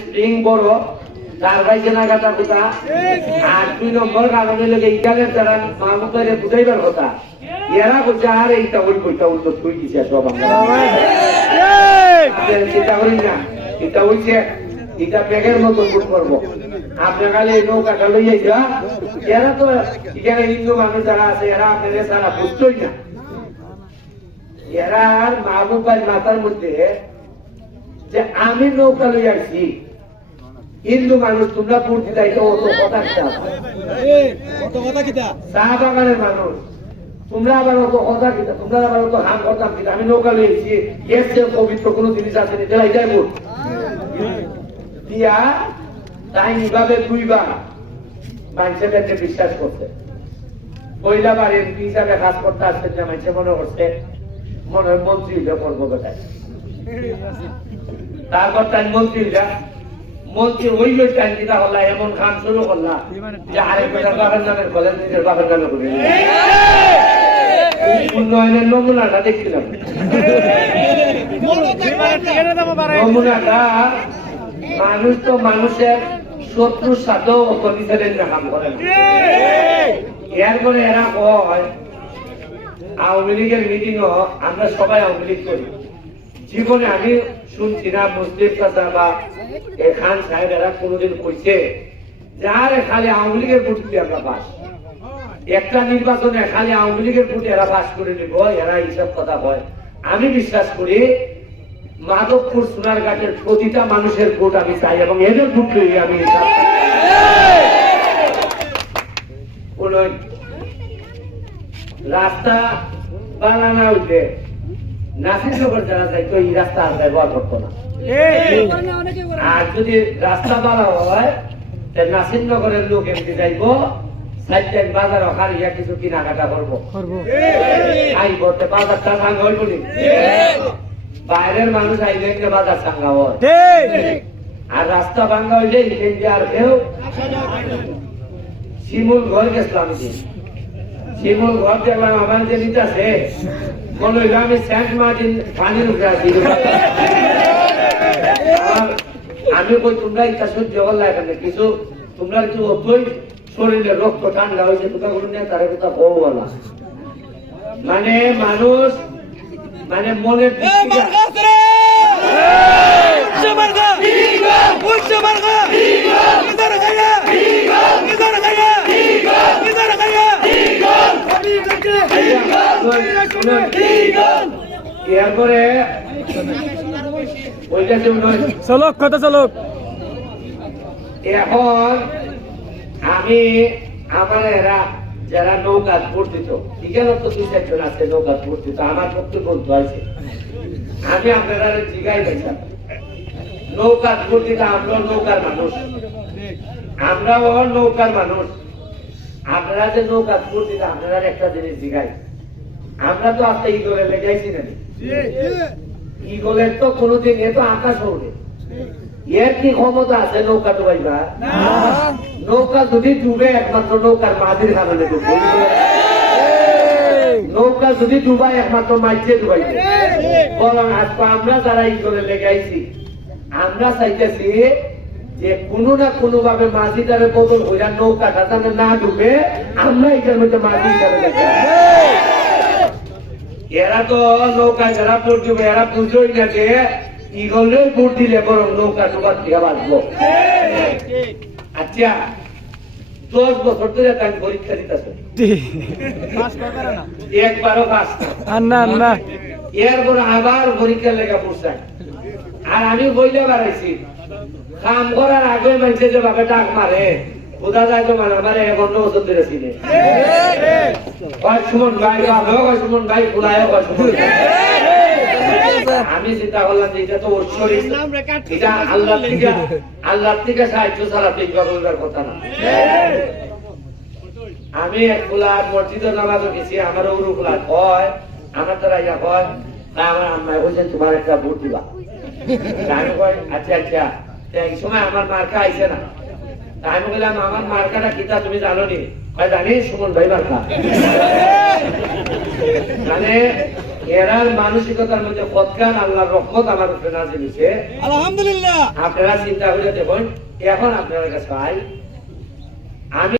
Spring বড় তার বাইছে না কাটা কোথা আর 2 নম্বর কারণে লোক ইকালের যারা মাহমুদের বুঝাইবার কথা এরা বলছে আর এইটা ওই কইটা উল্টো তুই দিছে সব আমরা চিন্তা করি না এটা হইছে এটা ব্যাগের মতো বুট করবো আপনি খালি এই নৌকাটা লইয়া যা এরা তো এখানে হিন্দু মানুষ যারা আছে এরা আপনাদের সারা বুঝতোই না এরা আর মাহবুব ভাই মাথার মধ্যে যে আমি নৌকা লই আসছি হিন্দু মানুষ তোমরা পূর্তি দায়িত্ব অত কথা কিতা চা বাগানের মানুষ তোমরা আবার অত কথা কিতা তোমরা আবার অত হাম করতাম কিতা আমি নৌকা লই আসছি এর চেয়ে পবিত্র কোন জিনিস আছে এটাই বল দিয়া তাই নিভাবে দুইবার মানুষের বিশ্বাস করছে পয়লা বার এমপি হিসাবে কাজ করতে আসছেন যে মানুষে মনে করছে মনে হয় মন্ত্রী করবো বেটায় তারপর তাই মন্ত্রী ওই টাইম দিতা হল এমন খান শুরু করলা যে আরেক বেটার বাপের নামের বলেন নিজের বাপের নামে করে উন্নয়নের নমুনাটা দেখছিলাম নমুনাটা মানুষ তো মানুষের শত্রুর সাথেও কমিশনের কাম করে না এরপরে এরা কয় আওয়ামী লীগের মিটিংও আমরা সবাই আওয়ামী লীগ করি জীবনে আমি শুনছি না মুসলিম কথা বা খান সাহেব এরা কোনোদিন কইছে যার খালি আওয়ামী লীগের ভোট দিয়ে আমরা পাস একটা নির্বাচনে খালি আওয়ামী লীগের ভোট এরা পাস করে নিব এরা এইসব কথা হয় আমি বিশ্বাস করি মাধবপুর সোনারঘাটের প্রতিটা মানুষের ভোট আমি চাই এবং এদের ভোট লই আমি রাস্তা বানানো হইলে নাসিরনগর যারা যাইতো এই রাস্তা আর ব্যবহার করতো না আর যদি রাস্তা বানানো হয় নাসিরনগরের লোক এমনি যাইব সাইড বাজার হারিয়া কিছু কেনাকাটা করবো আইব বাজারটা ভাঙা হইব বাইরের মানুষ আইলে বাজার সাঙ্গা হয় আর রাস্তা ভাঙ্গা হইলে আর কেউ শিমুল ঘর গেছিলাম শিমুল ঘর দেখলাম আমার যে নিতে আছে মনে হইল আমি সেন্ট মার্টিন পানির উপরে আছি আমি কই তোমরা ইচ্ছা সহ্য করলা এখানে কিছু তোমরা কিছু অতই শরীরে রক্ত ঠান্ডা হয়েছে কোথাও কোনো নেই তারা কোথাও বউ বলা মানে মানুষ মানে মনের দিক থেকে এরপরে ওইটা চলক কথা চলক এখন আমি আমার এরা যারা নৌকা পড়তিত এখানে তো 2-4 জন আছে নৌকা পড়তিত আমার পক্ষে বলতে হয়েছে আমি আপনারা জিগাই দেখলাম নৌকা পড়তিত আমরা নৌকার মানুষ আমরাও নৌকার মানুষ আপনারা যে নৌকা পড়তিত আপনারা একটা জিনিস জিগাই আমরা তো আজকে ইগলে লেগাইছি না ইগলের তো কোনোদিন এ তো আকাশ ওড়ে এর কি ক্ষমতা আছে নৌকা ডুবাইবা নৌকা যদি ডুবে একমাত্র নৌকার মাঝির কারণে ডুববে নৌকা যদি ডুবাই একমাত্র মাঝে ডুবাইবে বরং আজকে আমরা যারা ইগলে লেগাইছি আমরা চাইতেছি যে কোনো না কোনো ভাবে মাঝিটারে বদল হইয়া নৌকাটা যাতে না ডুবে আমরা এটার মধ্যে মাঝি হিসাবে এরা তো নৌকা যারা পড়বে এরা বুঝোই না যে ইগলের ভোট দিলে বরং নৌকা ডুবার থেকে বাঁচবো আচ্ছা 10 বছর ধরে আমি পরীক্ষা দিতেছি একবারও পাস না এরপর আবার পরীক্ষা লেখা পড়ছে আর আমি বইলে বাড়াইছি কাম করার আগে মানুষে যে ভাবে ডাক মারে বোঝা যায় তো মানে আমার 11 বছর ধরে ছিলেন সুমন ভাই সুমন ভাই ফুলায় আমি চিন্তা করলাম যে এটা তো ঐশ্বরী এটা আল্লাহ থেকে সাহায্য ছাড়া তিনবার কথা না আমি এক ফুলা মসজিদে নামাজও গেছি আমার উরু ফুলা হয় আমার দ্বারা ইয়া হয় তা আমার আম্মায় বলছে তোমার একটা ভোট দিবা আমি কই আচ্ছা আচ্ছা এই সময় আমার মার্কা আইছে না আমি বললাম আমার মার্কাটা কিতা তুমি জানো নি জানি সুমন ভাই মার্কা মানে এরার মানসিকতার মধ্যে সৎকার আল্লাহর রহমত আমার উপরে নাজিল হইছে আলহামদুলিল্লাহ। আপনারা চিন্তা করে দেখুন এখন আপনাদের কাছে আমি